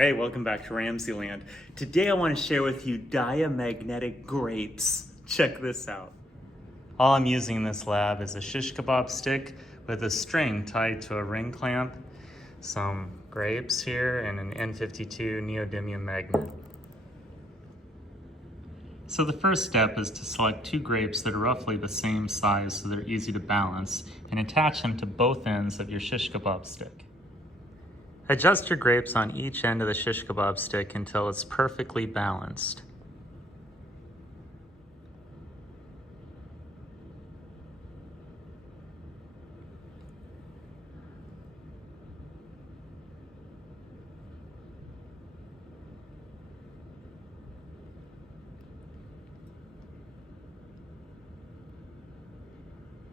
Hey, welcome back to RamZland. Today I want to share with you diamagnetic grapes. Check this out. All I'm using in this lab is a shish kebab stick with a string tied to a ring clamp, some grapes here, and an N52 neodymium magnet. So the first step is to select two grapes that are roughly the same size so they're easy to balance and attach them to both ends of your shish kebab stick. Adjust your grapes on each end of the shish kebab stick until it's perfectly balanced.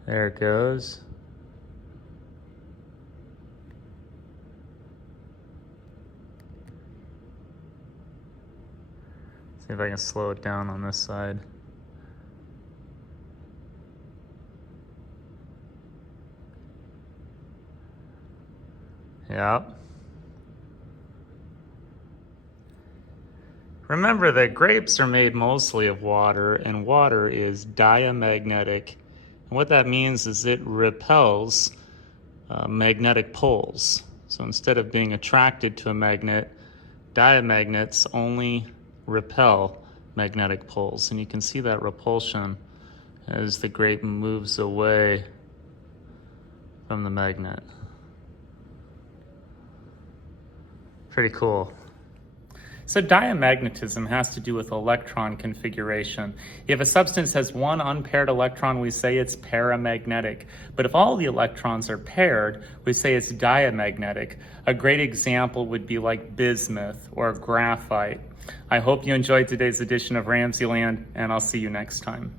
There it goes. See if I can slow it down on this side. Yep. Remember that grapes are made mostly of water, and water is diamagnetic. And what that means is it repels magnetic poles. So instead of being attracted to a magnet, diamagnets only repel magnetic poles, and you can see that repulsion as the grape moves away from the magnet. Pretty cool. So diamagnetism has to do with electron configuration. If a substance has one unpaired electron, we say it's paramagnetic. But if all the electrons are paired, we say it's diamagnetic. A great example would be like bismuth or graphite. I hope you enjoyed today's edition of RamZland, and I'll see you next time.